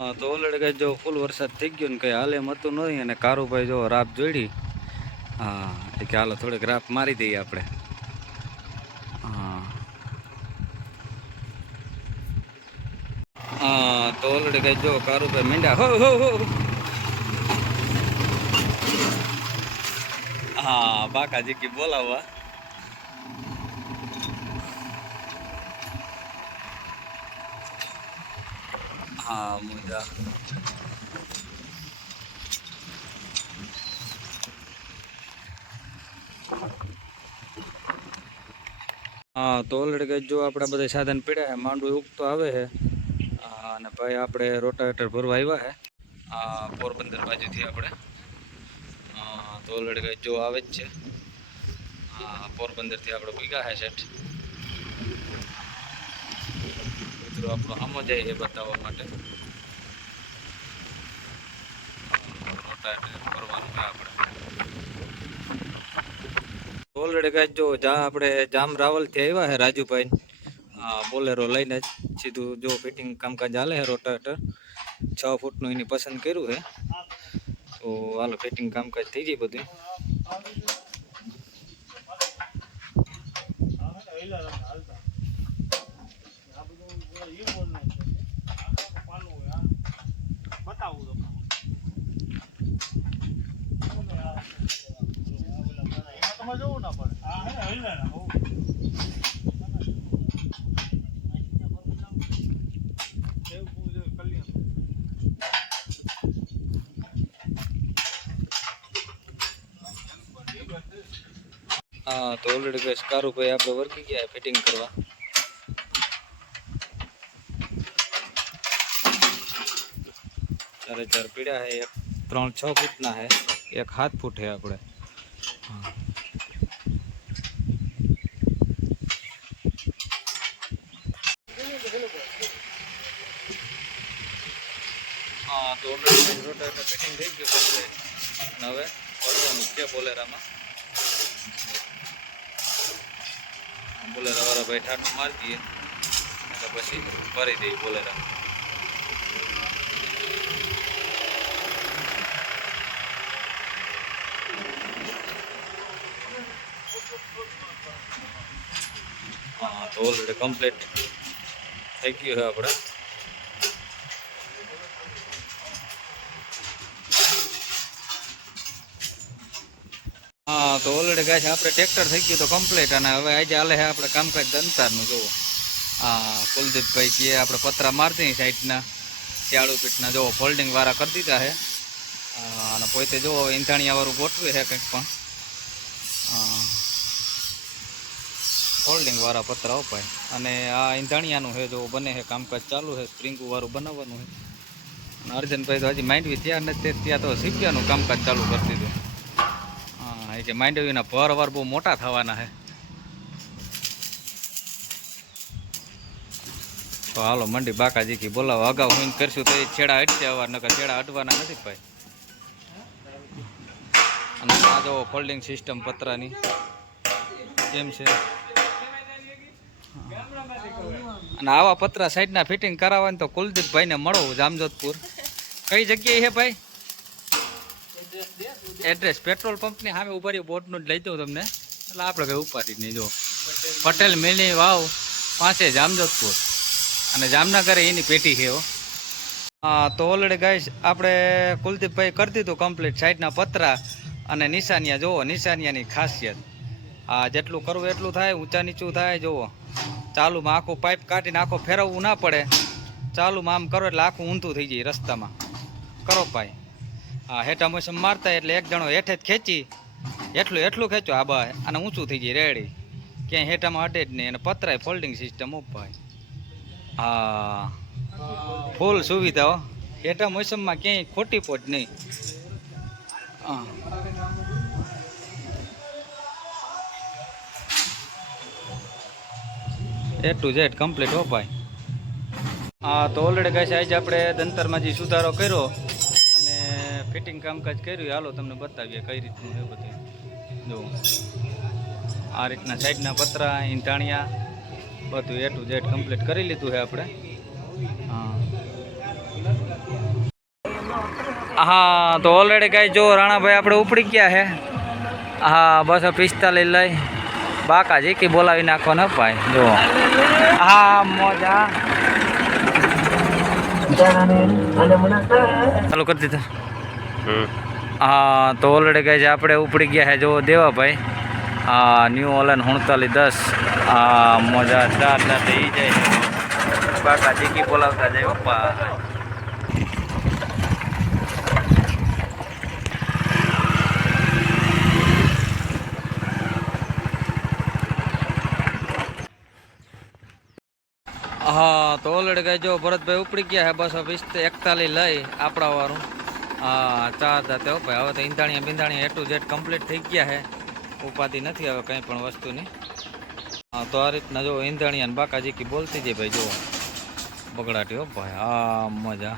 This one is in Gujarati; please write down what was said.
હા તો ઓલરેડી કઈ જો ફૂલ વરસાદ થઈ ગયો ને કઈ હાલે એમ હતું નહીં અને કારુભાઈ જો રાપ જોડી. હા એ કે હાલો થોડીક રાપ મારી દઈએ આપણે. હા હા તો ઓલરેડી કઈ જો કારુભાઈ મીંડા હો હો હો. હા બાકાજી કી બોલાવવા. હા મુજા. હા તો ઓલરેડી કઈ જો આપડા બધા સાધન પીડ્યા છે માંડવું ઉગતો આવે છે. અને ભાઈ આપણે રોટાવેટર ભરવા આવ્યા હે. પોરબંદર બાજુથી આપણે. તો ઓલરેડી કઈ જો આવે જ છે. પોરબંદર થી આપડે ભીગા હે શેઠ. મિત્રો આપણો આમ જાય એ બતાવવા માટે. રોટાવેટર ભરવાનું છે આપણે. ઓલરેડી કઈ જો આપણે જામ રાવલ થી આવ્યા હે રાજુભાઈ. બોલેરો લઈને જ સીધું જો ફિટિંગ કામકાજ ચાલે છે રોટાવેટર. 6 ફૂટનું એની પસંદ કર્યું છે. તો હાલો ફિટિંગ કામકાજ થઈ જાય બધું. હા તો ઓલરેડી કઈ કારુભાઈ આપણે વર્ગી ગયા ફિટિંગ કરવા. 4 પીડા है, एक 3-6 फूटना है, एक 7 फूट है આપણે. હા તો ઓલરેડી રોટાવેટર ફિટિંગ થઈ ગયું કમ્પ્લીટ. હવે ભરવાનું છે બોલેરામાં. બોલેરા વાળા ભાઈ ઠાઠું મારી દઈએ એટલે પછી ભરી દઈએ બોલેરા. હા તો ઓલરેડી કમ્પ્લીટ થઈ ગયું છે આપણે. હા તો ઓલરેડી ગાય છે આપણે ટ્રેક્ટર થઈ ગયું તો કમ્પ્લીટ. અને હવે આજે હાલે છે આપણે કામકાજ દંતારનું. જુઓ કુલદીપભાઈ કે આપણે પતરા મારતી સાઈડના શિયાળુ પીઠના જો ફોલ્ડિંગ વાળા કરી દીધા છે. અને પોતે જો ઈંધાણિયા વાળું ગોઠવે છે કંઈક પણ ફોલ્ડિંગ વાળા પતરા અપાય. અને આ ઈંધાણિયાનું છે જો બને છે કામકાજ ચાલુ છે. સ્પ્રિંગુ વાળું બનાવવાનું છે. અને અર્જનભાઈ તો હજી માંડવી ત્યાં નથી, ત્યાં તો સીપિયાનું કામકાજ ચાલુ કરી દીધું. હા કે માંડવીના ભર બહુ મોટા થવાના છે. તો હાલો મંડી બાકાજી કી બોલાવો. અગાઉ હું કરશું તો એ છેડા હટશે. અવાર નકર છેડા હટવાના નથી ભાઈ. અને આ જો ફોલ્ડિંગ સિસ્ટમ પતરાની કેમ છે. અને આવા પતરા સાઈડના ફિટિંગ કરાવવાની તો કુલદીપભાઈને મળો જામજોધપુર. કઈ જગ્યાએ છે ભાઈ એડ્રેસ? પેટ્રોલ પંપની સામે ઉભા રહ્યું બોટનું જ લઈ દઉં તમને. એટલે આપણે કઈ ઉપાડી નહીં. જો પટેલ મિલની વાવ પાસે જામજોધપુર અને જામનગર એની પેટી છે. હા તો ઓલરેડી ગાઈસ આપણે કુલદીપભાઈ કરી દીધું કમ્પ્લીટ સાઈડના પતરા અને નિશાનિયા. જુઓ નિશાનિયાની ખાસિયત. જેટલું કરવું એટલું થાય, ઊંચા નીચું થાય. જુઓ ચાલુમાં આખું પાઇપ કાઢીને આખો ફેરવવું ના પડે. ચાલુમાં આમ કરો એટલે આખું ઊંધું થઈ જાય રસ્તામાં. કરો ભાઈ. હેઠા મોસમ મારતા એટલે એક જણો હેઠે જ ખેંચી એટલું ખેંચો. બા અને ઊંચું થઈ જાય રેડી. ક્યાંય હેઠામાં અડે જ નહીં. અને પતરાય ફોલ્ડિંગ સિસ્ટમ ભાઈ. હા ફૂલ સુવિધાઓ. હેઠા મોસમમાં ક્યાંય ખોટી પોટ નહીં. એ ટુ ઝેડ કમ્પ્લીટ હો ભાઈ. હા તો ઓલરેડી કહે છે આજે આપણે દંતરમાં જે સુધારો કર્યો અને ફિટિંગ કામકાજ કર્યું. હાલો તમને બતાવીએ કઈ રીતનું એ બધું. જો આ રીતના સાઈડના પતરા ઈંધાણિયા બધું એ ટુ ઝેડ કમ્પ્લીટ કરી લીધું છે આપણે. હા હા તો ઓલરેડી કઈ જો રાણાભાઈ આપણે ઉપડી ગયા હે. હા બસ 45 લઈ બાકા જીકી બોલાવી નાખો ને ભાઈ જો. હા મોજા ચાલુ કરી દીધા. હા તો ઓલરેડી કઈ આપણે ઉપડી ગયા હે જો દેવાભાઈ. હા ન્યૂ ઓલન 3910. હા મોજા 4 થઈ જાય બાકા જીકી બોલાવતા જાય પપ્પા. હા તો ઓલરેડી કઈ જો ભરતભાઈ ઉપડી ગયા હે. બસ 41 લઈ આપણા વાળું. હા 4 થયો ભાઈ. હવે તો ઈંધાણીયા બિંધાણીયા A to Z કમ્પ્લીટ થઈ ગયા હે. ઉપાધિ નથી હવે કંઈ પણ વસ્તુની. હા તો આ રીતના જો ઈંધાણીયા ને બાકા જીકી બોલતી જાય ભાઈ જો બગડાટી હો ભાઈ. હા મજા.